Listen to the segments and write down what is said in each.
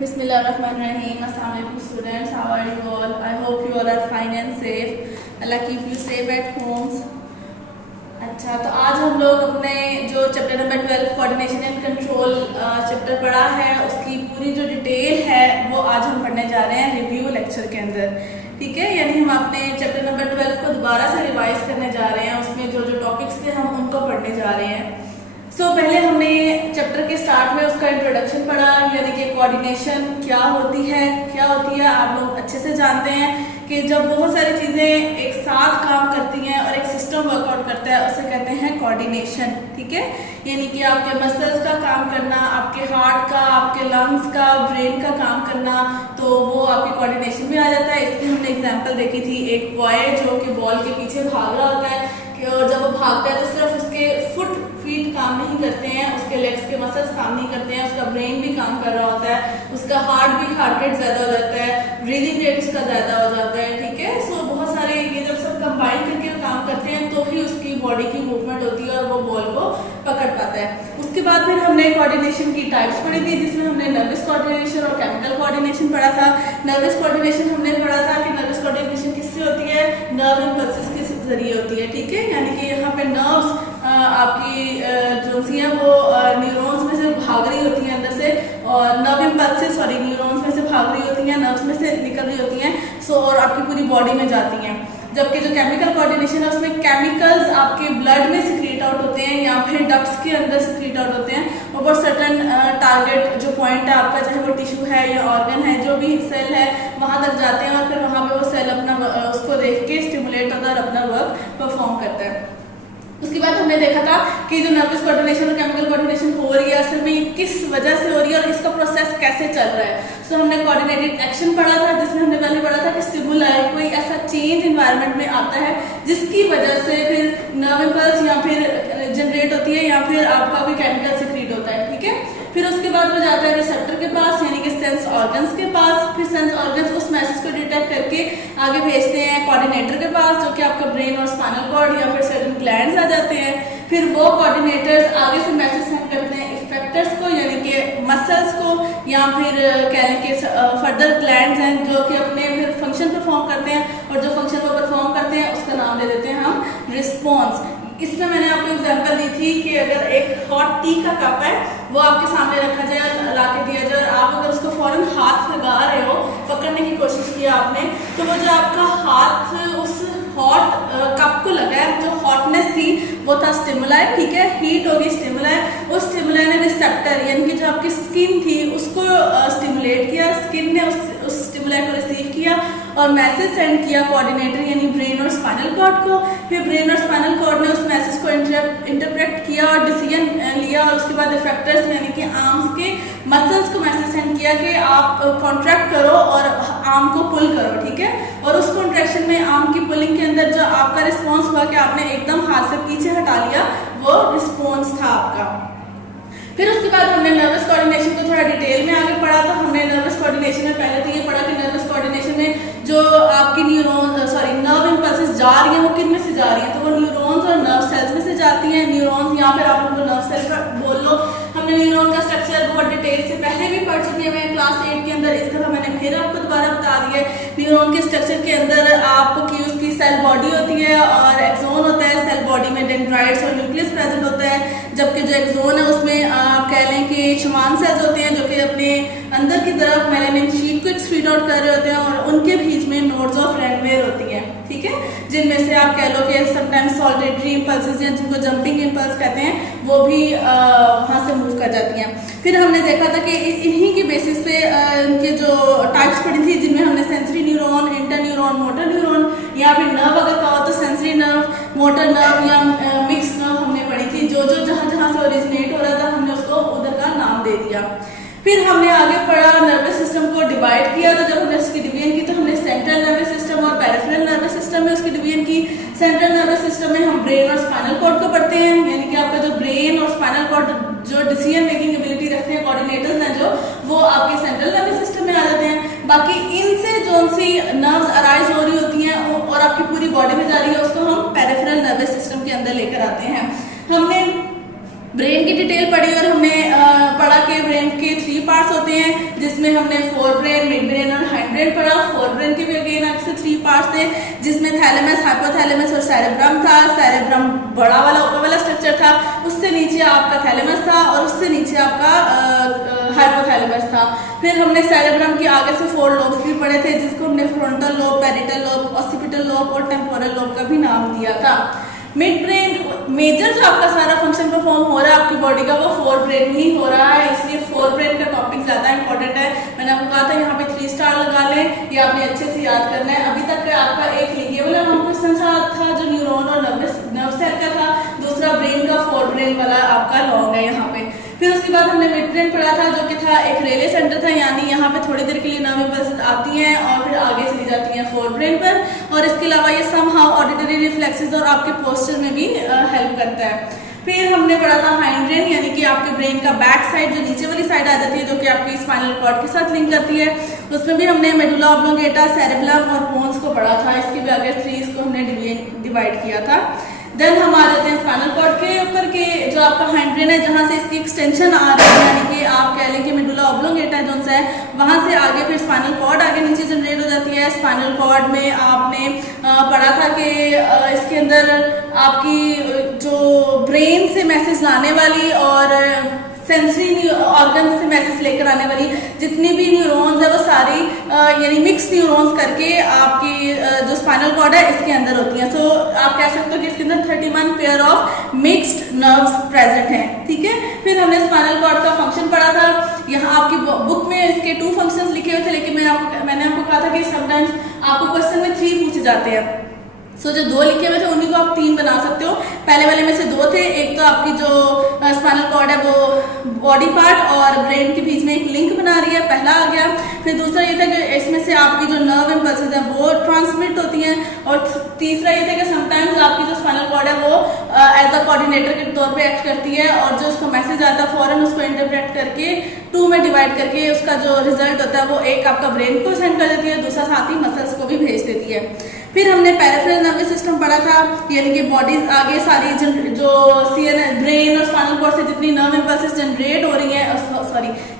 Bismillahirrahmanirrahim. Assalamu alaikum students. How are you all? I hope you all are fine and safe. Allah keep you safe at homes. अच्छा, तो आज हम लोग अपने जो chapter number 12 coordination and control chapter पढ़ा है उसकी पूरी जो डिटेल है वो आज हम पढ़ने जा रहे हैं रिव्यू लेक्चर के अंदर। ठीक है, यानी हम अपने चैप्टर नंबर 12 को दोबारा से रिवाइज करने जा रहे हैं। उसमें जो जो टॉपिक्स थे हम उनको पढ़ने जा रहे हैं। पहले हमने चैप्टर के स्टार्ट में उसका इंट्रोडक्शन पढ़ा, यानी कि कोऑर्डिनेशन क्या होती है आप लोग अच्छे से जानते हैं कि जब बहुत सारी चीज़ें एक साथ काम करती हैं और एक सिस्टम वर्कआउट करता है उसे कहते हैं कोऑर्डिनेशन। ठीक है, यानी कि आपके मसल्स का काम करना, आपके हार्ट का, आपके लंग्स का, ब्रेन का काम करना, तो वो आपकी कोऑर्डिनेशन में आ जाता है। इसकी हमने एग्जाम्पल देखी थी, एक बॉय जो कि बॉल के पीछे भाग रहा होता है और जब वो भागता है तो सिर्फ उसके फीट काम नहीं करते हैं, उसके लेग्स के मसल्स काम नहीं करते हैं, उसका ब्रेन भी काम कर रहा होता है, उसका हार्ट रेट ज़्यादा हो जाता है, ब्रीदिंग रेट उसका ज़्यादा हो जाता है। ठीक है, सो बहुत सारे ये जब सब कंबाइन करके काम करते हैं तो ही उसकी बॉडी की मूवमेंट होती है और वो बॉल को पकड़ पाता है। उसके बाद फिर हमने कोऑर्डिनेशन की टाइप्स पढ़ी थी, जिसमें हमने नर्वस कोऑर्डिनेशन और केमिकल कोऑर्डिनेशन पढ़ा था। नर्वस कोऑर्डिनेशन हमने पढ़ा था कि नर्वस कोऑर्डिनेशन किससे होती है, नर्व इम्पल्सेस के जरिए होती है। ठीक है, यानी कि यहाँ पे नर्व्स आपकी जो सी है वो न्यूरॉन्स में से भाग रही होती हैं अंदर से, और नर्व इम्पल्सेस न्यूरॉन्स में से भाग रही होती हैं, नर्व्स में से निकल रही होती हैं, और आपकी पूरी बॉडी में जाती हैं। जबकि जो केमिकल कोऑर्डिनेशन है उसमें केमिकल्स आपके ब्लड में सिक्रीट आउट होते हैं या फिर डक्ट्स के अंदर सिक्रीट आउट होते हैं, और वो सर्टन टारगेट जो पॉइंट है आपका, चाहे वो टिश्यू है या ऑर्गन है, जो भी सेल है, वहां तक जाते हैं और फिर वहां पे वो सेल अपना उसको देख के स्टिमुलेट होता है और अपना वर्क परफॉर्म करता है। उसके बाद हमने देखा था कि जो नर्वस कोऑर्डिनेशन और केमिकल कोऑर्डिनेशन हो रही है असल में किस वजह से हो रही है और इसका प्रोसेस कैसे चल रहा है। हमने कोऑर्डिनेटेड एक्शन पढ़ा था, जिसमें हमने पहले पढ़ा था कि स्टिमुलाई कोई ऐसा चेंज एनवायरनमेंट में आता है जिसकी वजह से फिर नर्व इम्पल्स या फिर जनरेट होती है या फिर आपका कोई केमिकल सिक्रीट होता है। ठीक है, फिर उसके बाद वो जाता है रिसेप्टर के पास, यानी कि सेंस ऑर्गन्स के पास। फिर सेंस ऑर्गन्स उस मैसेज को डिटेक्ट करके आगे भेजते हैं कोऑर्डिनेटर के पास, जो कि आपका ब्रेन और स्पाइनल कॉर्ड या फिर सर्टेन ग्लैंड्स आ जाते हैं। फिर वो कोऑर्डिनेटर्स आगे से मैसेज सेंड करते हैं इफेक्टर्स को, यानी कि मसल्स को, या फिर कह लें कि फर्दर ग्लैंड्स हैं जो कि अपने फिर फंक्शन परफॉर्म करते हैं, और जो फंक्शन वो परफॉर्म करते हैं उसका नाम दे देते हैं हम रिस्पॉन्स। इसमें मैंने आपको एग्जांपल दी थी कि अगर एक हॉट टी का कप है वो आपके सामने रखा जाए, ला के दिया जाए, और आप अगर उसको फौरन हाथ लगा रहे हो, पकड़ने की कोशिश किया आपने, तो वो जो आपका हाथ उस हॉट कप को लगा है, जो हॉटनेस थी वो था स्टिमुलाई। ठीक है, हीट होगी स्टिमुलाई, उस स्टिमुलाई ने रिसेप्टर यानी कि जो आपकी स्किन थी उसको स्टिमुलेट किया, स्किन ने उस स्टिमुलाई को रिसीव किया और मैसेज सेंड किया कोऑर्डिनेटर यानी ब्रेन और स्पाइनल कॉर्ड को। फिर ब्रेन और स्पाइनल कॉर्ड ने उस मैसेज को इंटरप्रेट किया और डिसीजन लिया, और उसके बाद इफेक्टर्स यानी कि आर्म्स के मसल्स को मैसेज सेंड किया कि आप कॉन्ट्रैक्ट करो और आर्म को पुल करो। ठीक है, और उस कॉन्ट्रैक्शन में आर्म की पुलिंग के अंदर जो आपका रिस्पॉन्स हुआ कि आपने एकदम हाथ से पीछे हटा लिया, वो रिस्पॉन्स था आपका। फिर उसके बाद हमने नर्वस कोऑर्डिनेशन को थोड़ा डिटेल में आगे पढ़ा। तो हमने नर्वस कोऑर्डिनेशन में पहले तो ये पढ़ा कि नर्वस कोऑर्डिनेशन में जो आपकी नर्व इम्पल्सेस जा रही हैं वो किन में से जा रही हैं, तो वो न्यूरॉन्स और नर्व सेल्स में से जाती हैं। न्यूरॉन्स या फिर आप उनको नर्व सेल बोल लो। हमने न्यूरॉन का स्ट्रक्चर बहुत डिटेल से पहले भी पढ़ चुके हैं क्लास 8 के अंदर, इस दफा मैंने फिर आपको दोबारा बता दिया है। न्यूरॉन के स्ट्रक्चर के अंदर आपकी उसकी सेल बॉडी होती है और एक्सोन होता है। सेल बॉडी में डेंड्राइट्स और न्यूक्लियस प्रेजेंट होता है, जबकि जो एक्सोन है उसमें आप कह लें कि शुमान सेल्स होते हैं जो कि अपने अंदर की तरफ मेलानिन शीट को एक्सक्रीट आउट कर रहे होते हैं, और उनके बीच में नोड्स ऑफ रैनवेयर होती हैं। ठीक है, जिनमें से आप कह लो कि समटाइम्स सॉलिटरी इम्पल्सेस या जिनको जंपिंग इम्पल्स कहते हैं वो भी वहाँ से मूव कर जाती हैं। फिर हमने देखा था कि इन्हीं की बेसिस पे इनके जो टाइप्स पढ़ी थी, जिनमें हमने sensory neuron, inter neuron, motor neuron, या फिर नर्व अगर कहा तो सेंसरी नर्व, मोटर नर्व या मिक्स नर्व हमने पढ़ी थी। जो जो जहाँ से ओरिजिनेट हो रहा था हमने उसको उधर का नाम दे दिया। फिर हमने आगे पढ़ा, नर्वस सिस्टम को डिवाइड किया। तो जब हमने उसकी डिवीजन की तो हमने सेंट्रल नर्वस सिस्टम और पेरिफेरल नर्वस सिस्टम में उसकी डिवीजन की। सेंट्रल नर्वस सिस्टम में हम ब्रेन और स्पाइनल कॉर्ड को पढ़ते हैं, यानी कि आपका जो ब्रेन और स्पाइनल कॉर्ड जो डिसीजन मेकिंग एबिलिटी रखते हैं, कोऑर्डिनेटर्स हैं जो, वो आपके सेंट्रल नर्वस सिस्टम में आ जाते हैं। बाकी इनसे जो सी नर्व्स अराइज हो रही होती हैं और आपकी पूरी बॉडी में जा रही है उसको हम पेरिफेरल नर्वस सिस्टम के अंदर लेकर आते हैं। हमने ब्रेन की डिटेल पढ़ी और हमने पढ़ा कि ब्रेन के 3 पार्ट्स होते हैं, जिसमें हमने फोर ब्रेन, मिड ब्रेन और हाइंड ब्रेन पढ़ा। फोर ब्रेन के भी अगेन आपसे 3 पार्ट्स थे, जिसमें थैलेमस, हाइपोथैलेमस और सेरेब्रम था। सेरेब्रम बड़ा वाला ऊपर वाला स्ट्रक्चर था, उससे नीचे आपका थैलेमस था और उससे नीचे आपका हाइपोथैलेमस था। फिर हमने सेरेब्रम के आगे से 4 लोब्स भी पढ़े थे, जिसको हमने frontal lobe, parietal lobe, occipital lobe और टेम्पोरल लोब का भी नाम दिया था। मिड ब्रेन मेजर जो आपका सारा फंक्शन परफॉर्म हो रहा है आपकी बॉडी का, वो फोर ब्रेन में ही हो रहा है, इसलिए फोर ब्रेन का टॉपिक ज्यादा इंपॉर्टेंट है। मैंने आपको कहा था यहाँ पे 3 स्टार लगा लें, ये आपने अच्छे से याद करना है। अभी तक का आपका एक लिंकेबल क्वेश्चन था जो न्यूरॉन और नर्व सेल का था, दूसरा ब्रेन का फोर ब्रेन वाला आपका लॉन्ग है यहाँ पे। फिर उसके बाद हमने मिड ब्रेन पढ़ा था, जो कि था एक रेले सेंटर था, यानी यहाँ पे थोड़ी देर के लिए नर्व इम्पल्सेस आती हैं और फिर आगे चली जाती हैं फोर ब्रेन पर, और इसके अलावा ये समहाउ ऑडिटरी रिफ्लेक्सेस और आपके पोस्चर में भी हेल्प करता है। फिर हमने पढ़ा था हाइंड ब्रेन, यानी कि आपके ब्रेन का बैक साइड जो नीचे वाली साइड आ जाती है, जो कि आपकी स्पाइनल कॉर्ड के साथ लिंक करती है। उसमें भी हमने मेडुला ऑब्लोंगेटा, सेरेब्रम और बोन्स को पढ़ा था, इसके भी आगे 3 इसको हमने डिवाइड किया था। देन हम आ जाते हैं स्पाइनल कॉर्ड के ऊपर के, जो आपका हाइंड ब्रेन है, जहाँ से इसकी एक्सटेंशन आ रही है, यानी कि आप कह लें कि मेडुला ऑब्लोंगेटा जो है, वहाँ से आगे फिर स्पाइनल कॉर्ड आगे नीचे जनरेट हो जाती है। स्पाइनल कॉर्ड में आपने पढ़ा था कि इसके अंदर आपकी जो ब्रेन से मैसेज लाने वाली और सेंसरी ऑर्गन से मैसेज लेकर आने वाली जितनी भी न्यूरॉन्स है वो सारी यानी मिक्स न्यूरॉन्स करके आपकी जो स्पाइनल कॉर्ड है इसके अंदर होती हैं। सो आप कह सकते हो कि इसके अंदर 31 pair of mixed nerves present हैं, ठीक है। फिर हमने स्पाइनल कॉर्ड का फंक्शन पढ़ा था। यहाँ आपकी बुक में इसके 2 फंक्शंस लिखे हुए थे, लेकिन मैंने आपको कहा था कि समटाइम्स आपको क्वेश्चन में 3 पूछे जाते हैं। सो जो 2 लिखे हुए थे उन्हीं को आप 3 बना सकते हो। पहले वाले में से 2 थे, एक तो आपकी जो स्पाइनल कॉर्ड है वो बॉडी पार्ट और ब्रेन के बीच में एक लिंक बना रही है, पहला आ गया। फिर दूसरा ये था कि इसमें से आपकी जो नर्व इम्पल्सेस हैं वो ट्रांसमिट होती हैं, और तीसरा ये था कि समटाइम्स आपकी जो स्पाइनल कॉर्ड है वो एज अ कोऑर्डिनेटर के तौर पे एक्ट करती है, और जो उसको मैसेज आता है फौरन उसको इंटरप्रेट करके 2 में डिवाइड करके उसका जो रिजल्ट होता है वो एक आपका ब्रेन को सेंड कर देती है, दूसरा साथ ही मसल्स को भी भेज देती है। फिर हमने पेरिफेरल नर्वस सिस्टम पढ़ा था, यानी कि बॉडी आगे सारी जो ब्रेन और स्पाइनल कॉर्ड से जितनी नर्व इम्पल्सेस जनरेट हो रही हैं,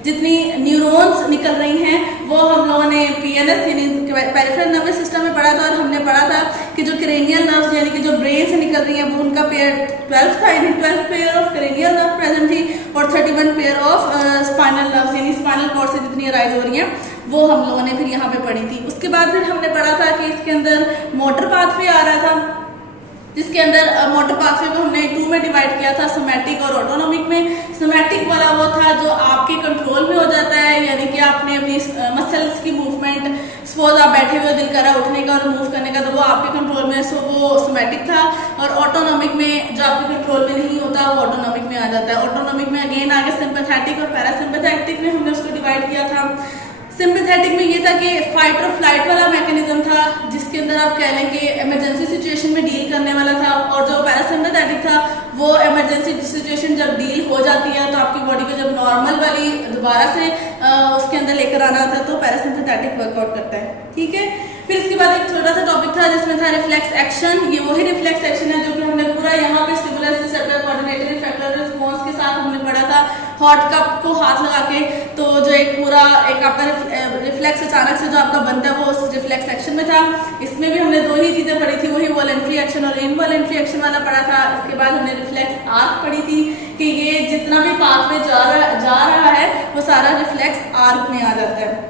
जितनी न्यूरॉन्स निकल रही हैं, वो हम लोगों ने पीएनएस यानी पेरिफेरल नर्वस सिस्टम में पढ़ा था। और हमने पढ़ा था कि जो क्रेनियल नर्व्स यानी कि जो ब्रेन से निकल रही हैं वो उनका पेयर 12 था, यानी 12 pair of cranial nerve present थी और 31 पेयर ऑफ स्पाइनल नर्व्स यानी स्पाइनल कॉर्ड से जितनी अराइज हो रही हैं वो हम लोगों ने फिर यहाँ पे पढ़ी थी। उसके बाद फिर हमने पढ़ा था कि इसके अंदर मोटर पाथवे आ रहा था, जिसके अंदर मोटर पाथवे को हमने 2 में डिवाइड किया था, सोमैटिक और ऑटोनॉमिक में। सोमैटिक वाला वो था जो आपके कंट्रोल में हो जाता है, यानी कि आपने अपनी मसल्स की मूवमेंट, सपोज आप बैठे हुए दिल कर रहा उठने का और मूव करने का, तो वो आपके कंट्रोल में है, सो वो सोमैटिक था। और ऑटोनॉमिक में जो आपके कंट्रोल में नहीं होता वो ऑटोनॉमिक में आ जाता है। ऑटोनॉमिक में अगेन आगे सिंपैथेटिक और पैरासिम्पैथेटिक में हमने उसको डिवाइड किया था। सिंपैथेटिक में ये था कि फाइट और फ्लाइट वाला मैकेनिज्म था, जिसके अंदर आप कह लें कि इमरजेंसी सिचुएशन में डील करने वाला था, और जो पैरासिम्पैथेटिक था वो इमरजेंसी सिचुएशन जब डील हो जाती है तो आपकी बॉडी को जब नॉर्मल वाली दोबारा से उसके अंदर लेकर आना होता है तो पैरासिम्पैथेटिक वर्कआउट करता है, ठीक है। फिर इसके बाद एक छोटा सा टॉपिक था जिसमें था रिफ्लेक्स एक्शन। ये वही रिफ्लेक्स एक्शन है जो कि हमने पूरा यहाँ पे स्टिमुलस रिसेप्टर कोऑर्डिनेटरी फैक्टर रिस्पॉन्स के साथ हमने पढ़ा था, हॉट कप को हाथ लगा के। तो जो एक पूरा एक आपका रिफ्लेक्स अचानक से जो आपका बनता है वो उस रिफ्लेक्स एक्शन में था। इसमें भी हमने 2 ही चीजें पढ़ी थी, वही वॉलंटरी एक्शन और इनवॉलंटरी एक्शन वाला पढ़ा था। इसके बाद हमने रिफ्लेक्स आर्क पढ़ी थी कि ये जितना भी पाथ में जा रहा है वो सारा रिफ्लेक्स आर्क में आ जाता है।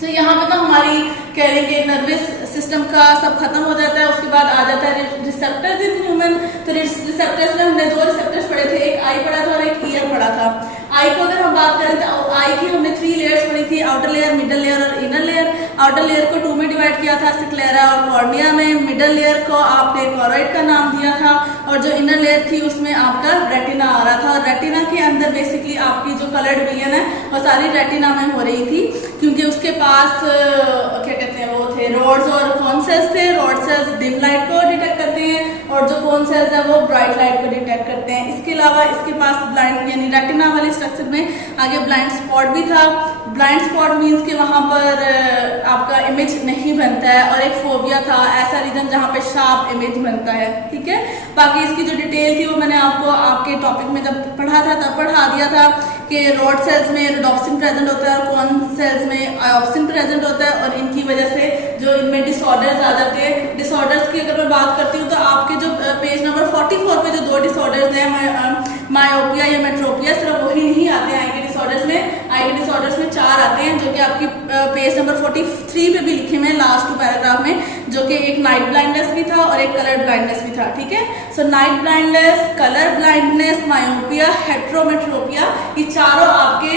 तो यहाँ पे तो हमारी कह लेंगे नर्वस सिस्टम का सब खत्म हो जाता है। उसके बाद आ जाता है रिसेप्टर्स इन ह्यूमन। तो रिसेप्टर्स में हमने 2 रिसेप्टर्स पढ़े थे, एक आई पढ़ा था और एक ईयर पढ़ा था। आई को अगर हम बात करें तो आई की हमने 3 लेयर्स पढ़ी थी, आउटर लेयर, मिडल लेयर और इनर लेयर। आउटर लेयर को 2 में डिवाइड किया था, स्क्लेरा और कॉर्निया में। मिडल लेयर को आपने कॉर्ड का नाम दिया था, और जो इनर लेयर थी उसमें आपका रेटिना आ रहा था। और रेटिना के अंदर बेसिकली आपकी जो कलर्ड विजन है वो सारी रेटिना में हो रही थी, क्योंकि उसके पास क्या कहते हैं वो थे रॉड्स और कोन सेल्स थे। रॉड सेल्स डिम लाइट को डिटेक्ट करते हैं और जो कोन सेल्स है वो ब्राइट लाइट को डिटेक्ट करते हैं। इसके अलावा इसके पास ब्लाइंड यानी रेटिना वाले स्ट्रक्चर में आगे ब्लाइंड स्पॉट भी था। ब्लाइंड स्पॉट मीन्स कि वहाँ पर आपका इमेज नहीं बनता है, और एक फोबिया था, ऐसा रीजन जहाँ पे शार्प इमेज बनता है, ठीक है। बाकी इसकी जो डिटेल थी वो मैंने आपको आपके टॉपिक में जब पढ़ा था तब पढ़ा दिया था कि रॉड सेल्स में रोडोप्सिन प्रेजेंट होता है और कोन सेल्स मायोप्सिन प्रेजेंट होता है और इनकी वजह से जो इनमें डिसऑर्डर्स आ जाते हैं। डिसऑर्डर्स की अगर मैं बात करती हूँ तो आपके जो पेज नंबर 44 पे जो 2 डिसऑर्डर्स हैं, मायोपिया या मेट्रोपिया, सिर्फ वही नहीं आते हैं आई के डिसऑर्डर्स में। आई के डिसऑर्डर्स में 4 आते हैं जो कि आपकी पेज नंबर 43 पे भी लिखे हुए हैं लास्ट 2 पैराग्राफ में, जो कि एक नाइट ब्लाइंडनेस भी था और एक कलर ब्लाइंडनेस भी था। ठीक है, so night blindness, colour blindness, myopia, heterometropia, ये चारों आपके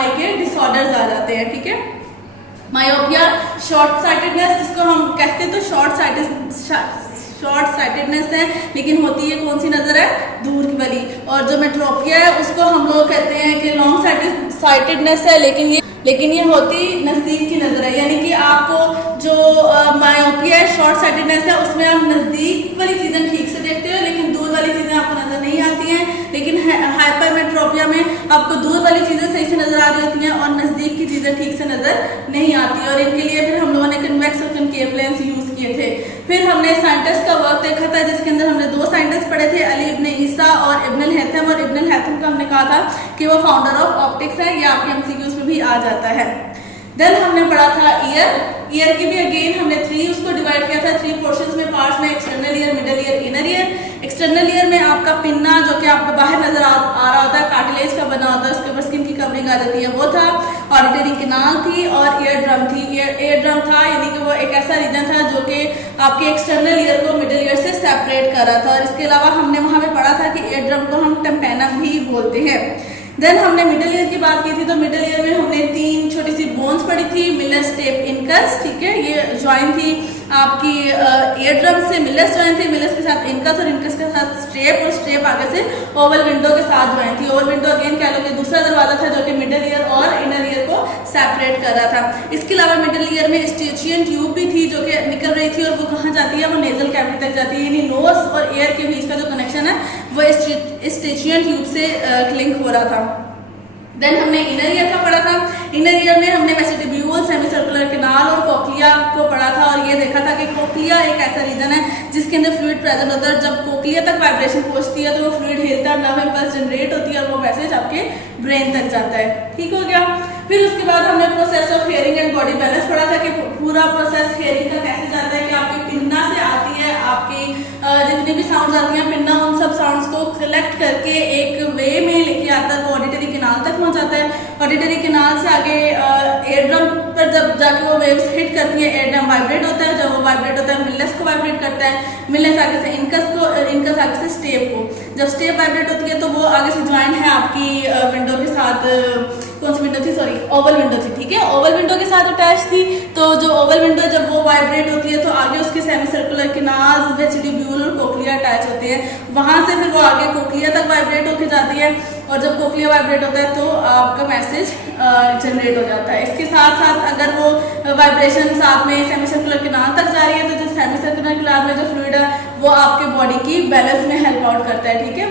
आई के डिसऑर्डर्स आ जाते हैं। ठीक है, मायोपिया शॉर्ट साइटेडनेस जिसको हम कहते हैं, तो शॉर्ट साइटेडनेस है, लेकिन होती है कौन सी नजर है, दूर की वाली। और जो मेट्रोपिया है उसको हम लोग कहते हैं कि लॉन्ग साइटेडनेस है, लेकिन ये होती नजदीक की नजर है, यानी कि आपको जो मायोपिया शॉर्ट साइटेडनेस है उसमें आप नजदीक वाली चीजें ठीक से देखते हो, लेकिन दूर वाली चीजें आपको नजर नहीं आती हैं। लेकिन हाइपरमेट्रोपिया में आपको दूर वाली चीजें सही से नजर आ रही होती हैं और नजदीक की चीजें ठीक से नजर नहीं आती। और इनके लिए फिर हम लोगों ने कन्वेक्स और कनकेव लेंस यूज किए थे। फिर हमने साइंटिस्ट का वर्क देखा था जिसके अंदर हमने 2 साइंटिस्ट पढ़े थे, अली इब्न ईसा और इब्न हैथम। और इब्न हैथम का हमने कहा था कि वो फाउंडर ऑफ ऑप्टिक्स है, ये आपके एमसीक्यूज में भी आ जाता है। देन हमने पढ़ा था ईयर की भी अगेन हमने 3 उसको डिवाइड किया था 3 पोर्शंस में, पार्ट्स में, external ear, middle ear, inner ear. External ear में आपका पिन्ना जो कि आपको बाहर नजर आ रहा होता है, कार्टिलेज का बना होता है, उसके ऊपर स्किन की कवरिंग आ जाती है, वो था। ऑडिटरी कैनाल थी और ईयर ड्रम थी। ईयर ड्रम था यानी कि वो एक ऐसा रीजन था जो कि आपके एक्सटर्नल ईयर को मिडल ईयर से सेपरेट कर रहा था। और इसके अलावा हमने वहां पे पढ़ा था कि ईयर ड्रम को हम टिम्पैनम भी बोलते हैं। देन हमने मिडल ईयर की बात की थी, तो मिडल ईयर में हमने 3 छोटी सी बोन्स पढ़ी थी, मिलस, स्टेप, इनकस। ठीक है, ये ज्वाइन थी आपकी ईयर ड्रम से, मिलस ज्वाइन थे, मिलस के साथ इनकस और इनकस के साथ स्ट्रेप, और स्ट्रेप आगे से ओवल विंडो के साथ ज्वाइन थी। ओवल विंडो अगेन कह लो कि दूसरा दरवाजा था जो कि मिडल ईयर और इनर ईयर को सेपरेट कर रहा था। इसके अलावा मिडल ईयर में स्टेचियन ट्यूब भी थी जो कि निकल रही थी, और वो कहाँ जाती है, वो नेजल कैविटी तक जाती है, यानी नोज और ईयर के बीच का जो कनेक्शन है वो स्टेचियन ट्यूब से लिंक हो रहा था। देन हमने इनर ईयर का पढ़ा था। इनर ईयर में हमने वेस्टिब्यूल, सेमी सर्कुलर कैनाल और कोक्लिया को पढ़ा था, और ये देखा था कि कोक्लिया एक ऐसा रीजन है जिसके अंदर फ्लूइड प्रेजेंट होता है। जब कोक्लिया तक वाइब्रेशन पहुंचती है तो वो फ्लूइड हिलता है, नर्व इम्पल्स जनरेट होती है और वो मैसेज आपके ब्रेन तक जाता है। ठीक हो गया। फिर उसके बाद हमने process of hearing and body balance पढ़ा था कि पूरा प्रोसेस हियरिंग का कैसे जाता है, कि आपकी पिन्ना से आती है, आपकी जितनी भी साउंड्स आती हैं पिन्ना उन सब साउंड्स को कलेक्ट करके एक वे में लेके आता है, वो ऑडिटरी कैनाल तक पहुंचाता है। ऑडिटरी कैनाल से आगे एयर ड्रम पर जब जाके वो वेव्स हिट करती है, एयर ड्रम वाइब्रेट होता है, जब वो वाइब्रेट होता है मिलस को वाइब्रेट करता है, मिलस आगे से इनकस को, इनकस आगे से स्टेप को। जब स्टेप वाइब्रेट होती है तो वो आगे से ज्वाइन है आपकी विंडो के साथ, कौन सी विंडो थी, सॉरी ओवल विंडो थी। ठीक है, ओवल विंडो के साथ अटैच थी। तो जो ओवल विंडो जब वो वाइब्रेट होती है तो आगे उसके सेमी सर्कुलर कैनाल्स, वेस्टिब्यूल और कोक्लिया अटैच होते हैं, वहां से फिर वो आगे कोक्लिया तक वाइब्रेट होकर जाती है, और जब कोक्लिया वाइब्रेट होता है तो आपका मैसेज जनरेट हो जाता है। इसके साथ साथ अगर वो वाइब्रेशन साथ में सेमी सर्कुलर कैनाल तक जा रही है तो जो सेमी सर्कुलर कैनाल में जो फ्लूइड है वो आपके बॉडी की बैलेंस में हेल्प आउट करता है। ठीक है,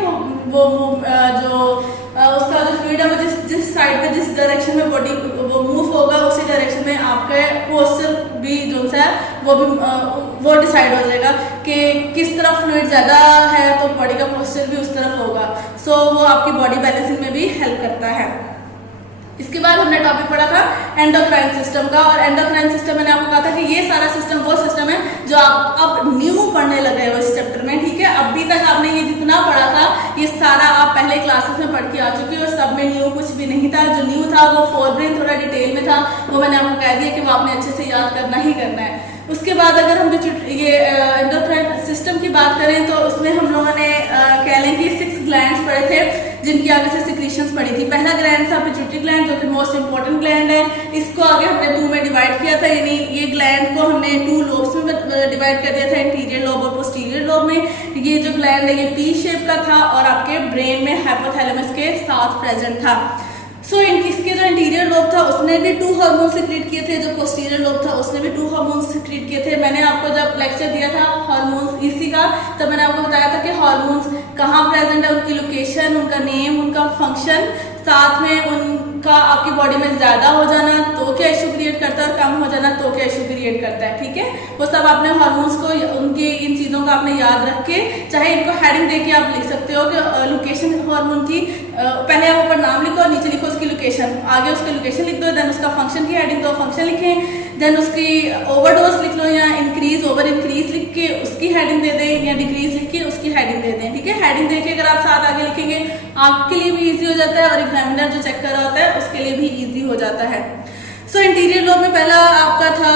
उसका जो फ्लूइड है वो जिस साइड पे, जिस डायरेक्शन में बॉडी वो मूव होगा उसी डायरेक्शन में आपका पोस्चर भी जो है वो डिसाइड हो जाएगा कि किस तरफ फ्लूइड ज़्यादा है तो बॉडी का पोस्चर भी उस तरफ होगा। सो वो आपकी बॉडी बैलेंसिंग में भी हेल्प करता है। इसके बाद हमने टॉपिक पढ़ा था एंडोक्राइन सिस्टम का, और एंडोक्राइन सिस्टम मैंने आपको कहा था कि ये सारा सिस्टम वो सिस्टम है जो आप अब न्यू पढ़ने लग रहे हो इस चैप्टर में। ठीक है, अभी तक आपने ये जितना पढ़ा था ये सारा आप पहले क्लासेस में पढ़ के आ चुके हो, और सब में न्यू कुछ भी नहीं था। जो न्यू था वो फोरब्रेन थोड़ा डिटेल में था, वो मैंने आपको कह दिया कि वो आपने अच्छे से याद करना ही करना है। उसके बाद अगर हम ये एंडोक्राइन सिस्टम की बात करें तो उसमें हम लोगों ने कह लें कि 6 ग्लैंड्स पढ़े थे जिनकी आगे से सिक्रीशंस पड़ी थी। पहला ग्लैंड था पिट्यूटरी ग्लैंड, जो कि मोस्ट इंपॉर्टेंट ग्लैंड है। इसको आगे हमने 2 में डिवाइड किया था, यानी ये ग्लैंड को हमने 2 लोब्स में डिवाइड कर दिया था, इंटीरियर लोब और पोस्टीरियर लोब में। ये जो ग्लैंड है ये पी शेप का था और आपके ब्रेन में हाइपोथैलेमस के साथ प्रेजेंट था। सो इसके जो इंटीरियर लोब था उसने भी 2 हार्मोन सिक्रीट किए थे, जो पोस्टीरियर लोब था उसने भी 2 हार्मोन सिक्रीट किए थे। मैंने आपको जब लेक्चर दिया था हार्मोन्स इसी का, तब मैंने आपको बताया था कि हार्मोन्स कहाँ प्रेजेंट है, उनकी लोकेशन, उनका नेम, उनका फंक्शन, साथ में उनका आपकी बॉडी में ज्यादा हो जाना तो क्या इशू क्रिएट करता है, अगर कम हो जाना तो क्या इशू क्रिएट करता है, ठीक है। वो सब आपने हार्मोन्स को, उनके इन चीज़ों को आपने याद रख के, चाहे इनको हेडिंग देके आप लिख सकते हो कि लोकेशन हार्मोन की, पहले आप ऊपर नाम लिखो और नीचे लिखो उसकी लोकेशन, आगे उसकी लोकेशन लिख दो, देन उसका फंक्शन की हेडिंग दो, फंक्शन लिखें, देन उसकी ओवरडोज लिख लो या इंक्रीज ओवर इंक्रीज लिख के उसकी हेडिंग दे दें, या डिक्रीज लिख के उसकी हेडिंग दे दें, ठीक है। हेडिंग देके अगर आप साथ आगे लिखेंगे आपके लिए भी ईजी हो जाता है और एग्जामिनर जो चेक कर रहा होता है उसके लिए भी ईजी हो जाता है। सो इंटीरियर लोब में पहला आपका था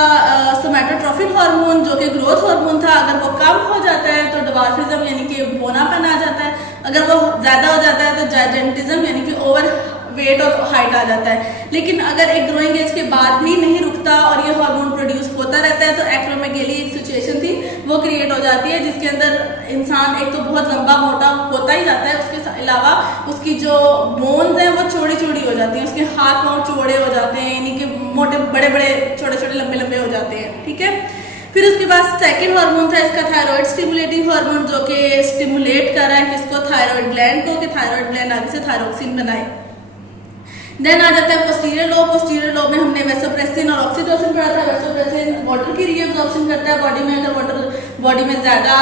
सोमैटोट्रोफिक हार्मोन जो कि ग्रोथ हार्मोन था। अगर वो कम हो जाता है तो डवार्फिज्म यानी कि बोनापन आ जाता है, अगर वो ज्यादा हो जाता है तो जाइजेंटिज्म यानी कि ओवर वेट और हाइट आ जाता है। लेकिन अगर एक ग्रोइंग एज के बाद भी नहीं रुकता और ये हार्मोन प्रोड्यूस होता रहता है तो एक्रोमेगेली एक सिचुएशन थी वो क्रिएट हो जाती है, जिसके अंदर इंसान एक तो बहुत लंबा मोटा होता ही जाता है, उसके अलावा उसकी जो बोन्स हैं वो चौड़ी चौड़ी हो जाती हैं, उसके हाथ पांव चौड़े हो जाते हैं, यानी कि मोटे बड़े बड़े छोटे छोटे लंबे लंबे हो जाते हैं, ठीक है। फिर उसके बाद सेकंड हार्मोन था इसका थायराइड स्टिमुलेटिंग हार्मोन, जो कि स्टिमुलेट कर रहा है किसको, थायराइड ग्लैंड को, कि थायराइड ग्लैंड आगे से थायरोक्सिन बनाए। देन आ जाता है पोस्टीरियर लोब। पोस्टीरियर लोब में हमने वेसोप्रेसिन और ऑक्सीटोसिन पढ़ा था। वेसोप्रेसिन वाटर की रीअब्जॉर्प्शन करता है बॉडी में, अगर वाटर बॉडी में ज्यादा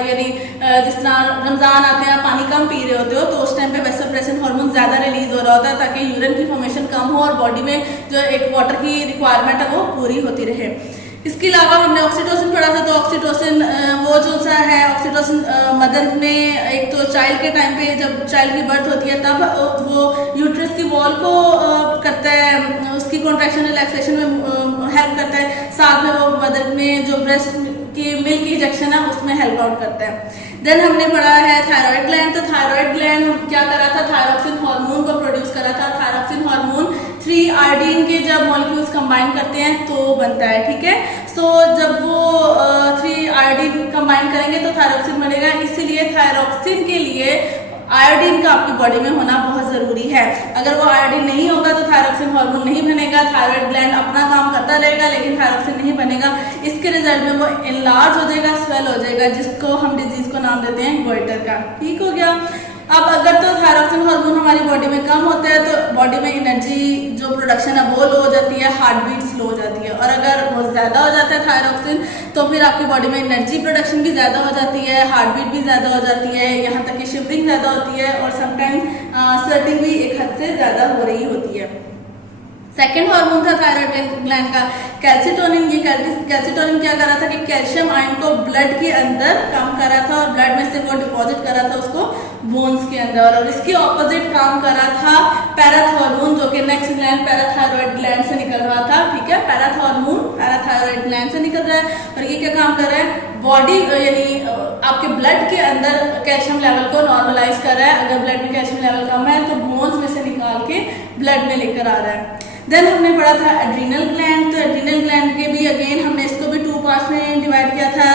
यानी जिस तरह रमजान आते हैं आप पानी कम पी रहे होते हो तो उस टाइम पे वेसोप्रेसिन हार्मोन ज्यादा रिलीज हो रहा होता है ताकि यूरिन की फॉर्मेशन कम हो और बॉडी में जो एक वाटर की रिक्वायरमेंट है वो पूरी होती रहे। इसके अलावा हमने ऑक्सीटोसिन पढ़ा था, तो ऑक्सीटोसिन वो जो सा है ऑक्सीटोसिन मदर में एक तो चाइल्ड के टाइम पे जब चाइल्ड की बर्थ होती है तब वो यूट्रस की वॉल को करता है, उसकी कॉन्ट्रैक्शन रिलैक्सेशन में हेल्प करता है, साथ में वो मदर में जो ब्रेस्ट की मिल्क इंजेक्शन है उसमें हेल्प आउट करता है। देन हमने पढ़ा है थायराइड ग्लैंड। तो थायराइड ग्लैंड क्या करा था, थायरोक्सिन हार्मोन को प्रोड्यूस करा था। थायरोक्सिन हार्मोन 3 आयोडीन के जब मॉलिक्यूल्स कंबाइन करते हैं तो बनता है, ठीक है। सो जब वो 3 आयोडीन कंबाइन करेंगे तो थायरोक्सिन बनेगा, इसीलिए थायरोक्सिन के लिए आयोडीन का आपकी बॉडी में होना बहुत जरूरी है। अगर वो आयोडीन नहीं होगा तो थायरोक्सिन हार्मोन नहीं बनेगा, थायराइड ग्लैंड अपना काम करता रहेगा लेकिन थायरोक्सिन नहीं बनेगा। इसके रिजल्ट में वो एनलार्ज हो जाएगा, स्वेल हो जाएगा, जिसको हम डिजीज को नाम देते हैं गोइटर का, ठीक हो गया। अब अगर तो थायरोक्सिन हार्मोन हमारी बॉडी में कम होता है तो बॉडी में एनर्जी जो प्रोडक्शन है वो लो हो जाती है, हार्ट बीट स्लो हो जाती है, और अगर बहुत ज़्यादा हो जाता है थायरोक्सिन तो फिर आपकी बॉडी में एनर्जी प्रोडक्शन भी ज़्यादा हो जाती है, हार्ट बीट भी ज़्यादा हो जाती है, यहाँ तक कि शिवरिंग ज़्यादा होती है और समटाइम्स स्वेटिंग भी एक हद से ज़्यादा हो रही होती है। सेकेंड हार्मोन था थायराइड ग्लैंड का कैल्सिटोनिन। ये कैल्सिटोनिन क्या कर रहा था कि कैल्शियम आयन को ब्लड के अंदर काम कर रहा था और ब्लड में से वो डिपॉजिट कर रहा था उसको बोन्स के अंदर, और इसके ऑपोजिट काम कर रहा था पैराथॉर्मोन जो कि नेक्स्ट ग्लैंड पैराथायरॉयड ग्लैंड से निकल रहा था, ठीक है। पैराथॉर्मोन पैराथायरॉयड ग्लैंड से निकल रहा है और ये क्या काम कर रहा है, बॉडी यानी आपके ब्लड के अंदर कैल्शियम लेवल को नॉर्मलाइज कर रहा है। अगर ब्लड में कैल्शियम लेवल कम है तो बोन्स में से निकाल के ब्लड में लेकर आ रहा है। देन हमने पढ़ा था एड्रीनल ग्लैंड। तो एड्रीनल ग्लैंड के भी अगेन हमने इसको भी 2 पार्ट्स में डिवाइड किया था,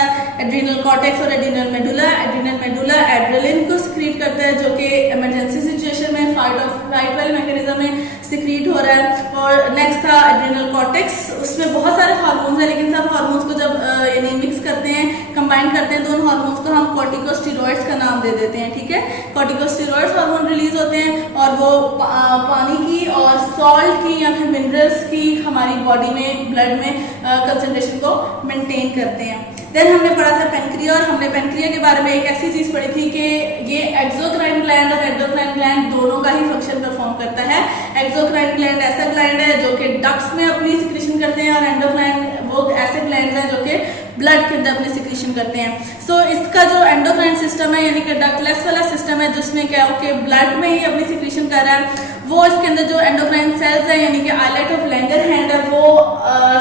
एड्रीनल कॉर्टेक्स और adrenal medulla. Adrenal medulla adrenaline को सिक्रीट करता है जो कि इमरजेंसी सिचुएशन में फाइट वाले मैकेनिज्म में सिक्रीट हो रहा है। और नेक्स्ट था एड्रीनल कॉर्टेक्स, उसमें बहुत सारे हार्मोन्स हैं लेकिन सब हार्मोन्स को जब यानी मिक्स करते हैं, कंबाइन करते हैं तो उन हार्मोन्स को हम कॉर्टिकोस्टेरॉइड्स का नाम दे देते हैं, ठीक है। कॉर्टिकोस्टेरॉइड्स हार्मोन रिलीज होते हैं और वो पानी की और सॉल्ट की या फिर मिनरल्स की हमारी बॉडी में ब्लड में कंसंट्रेशन को मेंटेन करते हैं। देन हमने पढ़ा था पेनक्रिया, और हमने पेनक्रिया के बारे में एक ऐसी चीज पढ़ी थी कि ये एक्सोक्राइन ग्लैंड और एंडोक्राइन ग्लैंड दोनों का ही फंक्शन परफॉर्म करता है। एक्सोक्राइन ग्लैंड ऐसा ग्लैंड है जो कि डक्ट्स में अपनी सिक्रीशन करते हैं और एंडोक्राइन वो ऐसे ग्लैंड हैं जो कि ब्लड के अंदर अपनी सिक्रीशन करते हैं। सो इसका जो एंडोक्राइन सिस्टम है यानी कि डक्टलेस वाला सिस्टम है जिसमें क्या हो कि ब्लड में ही अपनी सिक्रीशन कर रहा है, वो इसके अंदर जो एंडोक्राइन सेल्स है यानी कि आइलेट ऑफ लैंगरहैंड है वो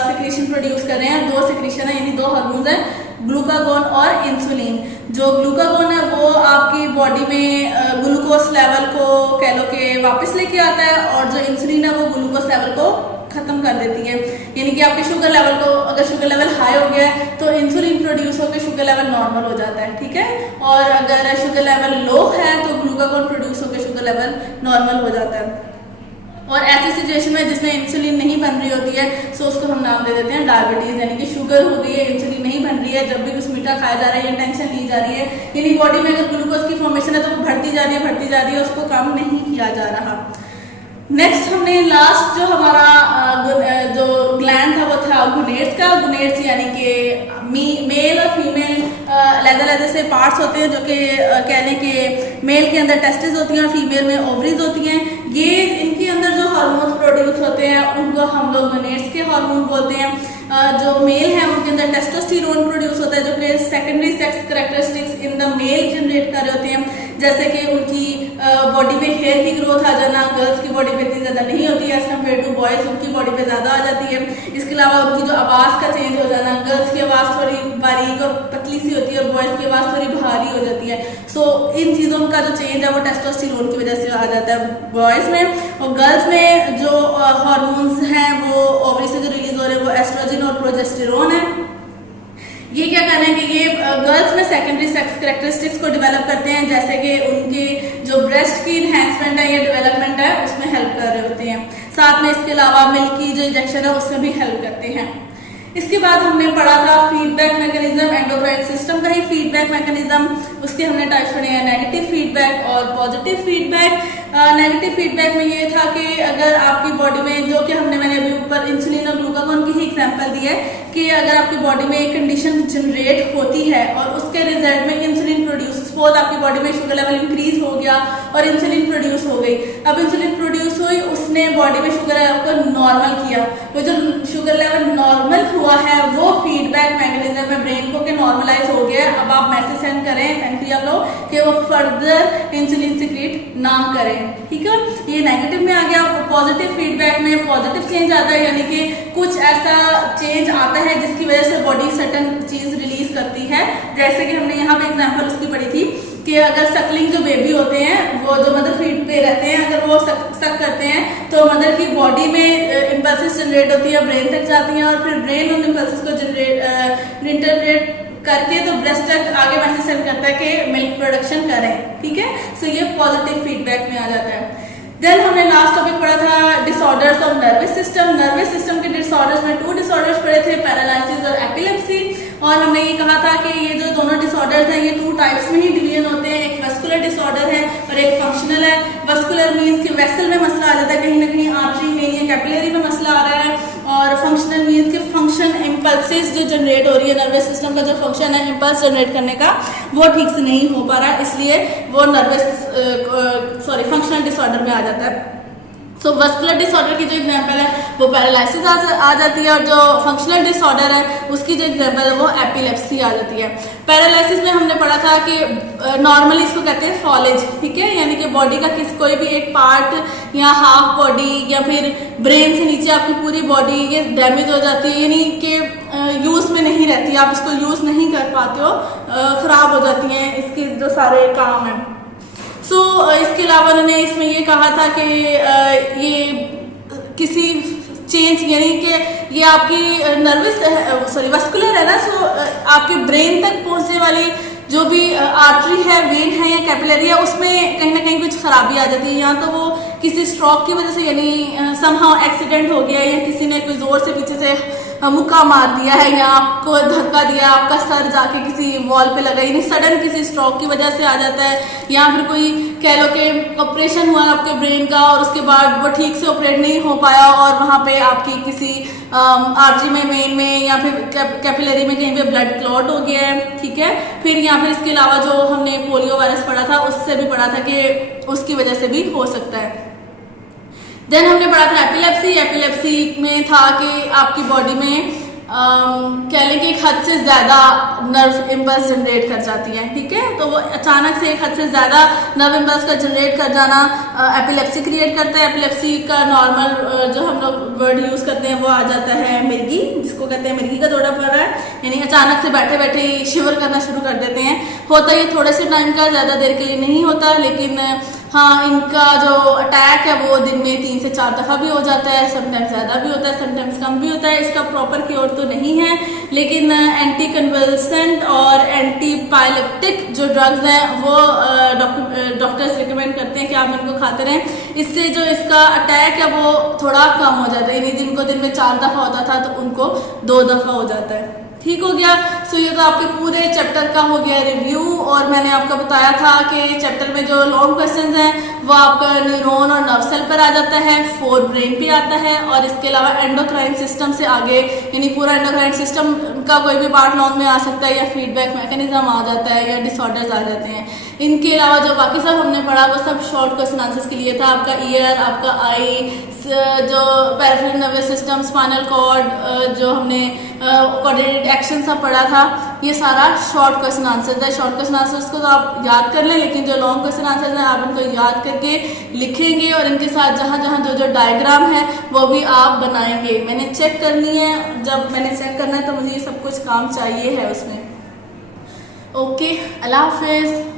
सिक्रीशन प्रोड्यूस कर रहे हैं। 2 सिक्रीशन है यानी 2 हार्मोन्स हैं, ग्लूकागोन और इंसुलिन। जो ग्लूकागोन है वो आपकी बॉडी में ग्लूकोज लेवल को कह लो कि वापस लेके आता है और जो इंसुलिन है वो ग्लूकोज लेवल को खत्म कर देती है, यानी कि आपके शुगर लेवल को, अगर शुगर लेवल हाई हो गया है तो इंसुलिन प्रोड्यूस होकर शुगर लेवल नॉर्मल हो जाता है, ठीक है। और अगर शुगर लेवल लो है तो ग्लूकागोन प्रोड्यूस होकर शुगर लेवल नॉर्मल हो जाता है। और ऐसी सिचुएशन में जिसमें इंसुलिन नहीं बन रही होती है सो उसको हम नाम दे देते हैं डायबिटीज, यानी कि शुगर हो गई है, इंसुलिन नहीं बन रही है, जब भी कुछ मीठा खाया जा रहा है या टेंशन ली जा रही है, यानी बॉडी में अगर ग्लूकोज की फॉर्मेशन है तो वो बढ़ती जा रही है, उसको कम नहीं किया जा रहा। नेक्स्ट हमने लास्ट जो हमारा जो ग्लैंड है, जैसे पार्ट्स होते हैं जो कि कह लें कि मेल के अंदर टेस्टिस होती हैं और फीमेल में ओवरीज होती हैं। ये इनके अंदर जो हार्मोन्स प्रोड्यूस होते हैं उनको हम लोग गोनेड्स के हार्मोन बोलते हैं। जो मेल है उनके अंदर टेस्टोस्टेरोन प्रोड्यूस होता है जो कि secondary sex characteristics in the male generate कर रहे होते हैं, जैसे कि उनकी बॉडी पे हेयर की ग्रोथ आ जाना। गर्ल्स की बॉडी पे इतनी ज़्यादा नहीं होती है एज कम्पेयर टू बॉयज़, उनकी बॉडी पे ज़्यादा आ जाती है। इसके अलावा उनकी जो आवाज़ का चेंज हो जाना, गर्ल्स की आवाज़ थोड़ी बारीक और पतली सी होती है और बॉयज़ की आवाज़ थोड़ी भारी हो जाती है। सो इन चीज़ों का जो चेंज है वो टेस्टोस्टेरोन की वजह से आ जाता है बॉयज़ में। और गर्ल्स में जो हार्मोन्स हैं वो ओवरी से जो रिलीज हो रहे हैं वो एस्ट्रोजन और प्रोजेस्टेरोन है। ये क्या करना है कि ये गर्ल्स में सेकेंडरी सेक्स कैरेक्टरिस्टिक्स को डेवलप करते हैं, जैसे कि उनके जो ब्रेस्ट की इन्हेंसमेंट है या डेवलपमेंट है उसमें हेल्प कर रहे होते हैं। साथ में इसके अलावा मिल्क की जो इंजेक्शन है उसमें भी हेल्प करते हैं। इसके बाद हमने पढ़ा था फीडबैक मैकेनिज्म, एंडोक्राइन सिस्टम का ही फीडबैक मैकेनिज्म। उसके हमने टाइप्स पढ़े हैं नेगेटिव फीडबैक और पॉजिटिव फीडबैक। नेगेटिव फीडबैक में ये था कि अगर आपकी बॉडी में, जो कि मैंने अभी ऊपर इंसुलिन और ग्लूकागॉन की ही एग्जांपल दी है, कि अगर आपकी बॉडी में एक कंडीशन जनरेट होती है और उसके रिजल्ट में इंसुलिन प्रोड्यूस, सपोज आपकी बॉडी में शुगर लेवल इंक्रीज हो गया और इंसुलिन प्रोड्यूस हो गई। अब इंसुलिन प्रोड्यूस हुई, उसने बॉडी में शुगर लेवल को नॉर्मल किया। वो जो शुगर लेवल नॉर्मल हुआ है वो फीडबैक मैकेनिज्म में ब्रेन को के नॉर्मलाइज हो गया। अब आप मैसेज सेंड करें पैंक्रियाज को कि वो फर्दर इंसुलिन सिक्रीट ना करें, ठीक है। ये नेगेटिव में आ गया। पॉजिटिव फीडबैक में पॉजिटिव चेंज आता है, यानी कि कुछ ऐसा चेंज आता है जिसकी वजह से बॉडी सर्टन चीज रिलीज करती है। जैसे कि हमने यहाँ पे एग्जांपल उसकी पढ़ी थी कि अगर सकलिंग जो बेबी होते हैं वो जो मदर फीड पे रहते हैं, अगर वो सक करते हैं तो मदर की बॉडी में इम्पल्सेस जनरेट होती है, ब्रेन तक जाती हैं और फिर ब्रेन उन इम्पल्सेस को इंटरप्रेट करके तो ब्रेस्ट तक आगे मैसेज सेंड करता है कि मिल्क प्रोडक्शन करें, ठीक है। सो ये पॉजिटिव फीडबैक में आ जाता है। देन हमने लास्ट टॉपिक पढ़ा था disorders of nervous system. Nervous system के डिसऑर्डर्स में 2 डिसऑर्डर्स पढ़े थे, पैरालिसिस और एपिलेप्सी। और हमने ये कहा था कि ये जो दोनों डिसऑर्डर्स हैं ये 2 टाइप्स में ही डिवीजन होते हैं। एक वस्कुलर डिसऑर्डर है और एक फंक्शनल है। वस्कुलर मीन्स कि वेसल में मसला आ जाता है, कहीं ना कहीं आर्टरी में या कैपिलरी में मसला आ रहा है। और फंक्शनल मीन्स के फंक्शन इम्पल्सेस जो जनरेट हो रही है, नर्वस सिस्टम का जो फंक्शन है इम्पल्स जनरेट करने का वो ठीक से नहीं हो पा रहा है, इसलिए वो फंक्शनल डिसऑर्डर में आ जाता है। सो वस्कुलर डिसऑर्डर की जो एग्जांपल है वो पैरालिसिस आ जाती है और जो फंक्शनल डिसऑर्डर है उसकी जो एग्जांपल है वो एपिलेप्सी आ जाती है। पैरालिसिस में हमने पढ़ा था कि नॉर्मली इसको कहते हैं फॉलेज, ठीक है, यानी कि बॉडी का कोई भी एक पार्ट या हाफ बॉडी या फिर ब्रेन से नीचे आपकी पूरी बॉडी ये डैमेज हो जाती है, यानी कि यूज में नहीं रहती, आप इसको यूज नहीं कर पाते हो, खराब हो जाती हैं इसके जो सारे काम हैं। सो इसके अलावा उन्होंने इसमें ये कहा था कि ये किसी चेंज, यानी कि ये आपकी वस्कुलर है ना, सो आपके ब्रेन तक पहुंचने वाली जो भी आर्टरी है, वेन है या कैपिलरी है, उसमें कहीं ना कहीं कुछ खराबी आ जाती है। या तो वो किसी स्ट्रोक की वजह से, यानी समहाउ एक्सीडेंट हो गया या किसी ने कोई जोर से पीछे से मुक्का मार दिया है या आपको धक्का दिया, आपका सर जाके किसी वॉल पे लगा, यानी सडन किसी स्ट्रोक की वजह से आ जाता है। या फिर कोई कह लो कि ऑपरेशन हुआ आपके ब्रेन का और उसके बाद वो ठीक से ऑपरेट नहीं हो पाया और वहाँ पे आपकी किसी आर्टरी में, वेन में या फिर कैपिलरी में कहीं पे ब्लड क्लॉट हो गया है, ठीक है। फिर या फिर इसके अलावा जो हमने पोलियो वायरस पढ़ा था उससे भी पढ़ा था कि उसकी वजह से भी हो सकता है। देन हमने पढ़ा था एपिलेप्सी। एपिलेप्सी में था कि आपकी बॉडी में कह लें कि एक हद से ज़्यादा नर्व इम्पल्स जनरेट कर जाती है, ठीक है। तो वो अचानक से एक हद से ज़्यादा नर्व इम्पल्स का जनरेट कर जाना एपिलेप्सी क्रिएट करता है। एपिलेप्सी का नॉर्मल जो हम लोग वर्ड यूज़ करते हैं वो आ जाता है मिर्गी, जिसको कहते हैं मिर्गी का दौरा पड़ रहा है, यानी अचानक से बैठे बैठे शिवर करना शुरू कर देते हैं। होता ये थोड़े से टाइम का, ज़्यादा देर के लिए नहीं होता, लेकिन हाँ इनका जो अटैक है वो दिन में 3 से 4 दफ़ा भी हो जाता है, समटाइम्स ज़्यादा भी होता है, समटाइम्स कम भी होता है। इसका प्रॉपर क्योर तो नहीं है, लेकिन एंटी कन्वल्सेंट और एंटीपाइलेप्टिक जो ड्रग्स हैं वो डॉक्टर्स रिकमेंड करते हैं कि आप इनको खाते रहें। इससे जो इसका अटैक है वो थोड़ा कम हो जाता है, यानी जिनको दिन में 4 दफ़ा होता था तो उनको 2 दफ़ा हो जाता है, ठीक हो गया। सो ये तो आपके पूरे चैप्टर का हो गया रिव्यू। और मैंने आपको बताया था कि चैप्टर में जो लॉन्ग क्वेश्चंस हैं वो आपका न्यूरॉन और नर्व सेल पर आ जाता है, फोर ब्रेन पे आता है, और इसके अलावा एंडोक्राइन सिस्टम से आगे यानी पूरा एंडोक्राइन सिस्टम का कोई भी पार्ट लॉन्ग में आ सकता है, या फीडबैक मैकेनिज्म आ जाता है, या डिसऑर्डर्स आ जाते हैं। इनके अलावा जो बाकी सब हमने पढ़ा वो सब शॉर्ट क्वेश्चन आंसर्स के लिए था। आपका ईयर, आपका आई, जो peripheral nervous system, spinal cord, जो हमने कोऑर्डिनेटेड एक्शन सब पढ़ा था, ये सारा शॉर्ट क्वेश्चन आंसर्स है। शॉर्ट क्वेश्चन आंसर्स को तो आप याद कर लें, लेकिन जो लॉन्ग क्वेश्चन आंसर्स हैं आप इनको याद करके लिखेंगे, और इनके साथ जहाँ जहाँ जो जो डायग्राम है वो भी आप बनाएंगे। मैंने चेक करनी है, जब मैंने चेक करना है तो मुझे ये सब कुछ काम चाहिए है उसमें। ओके, अल्लाह हाफिज़।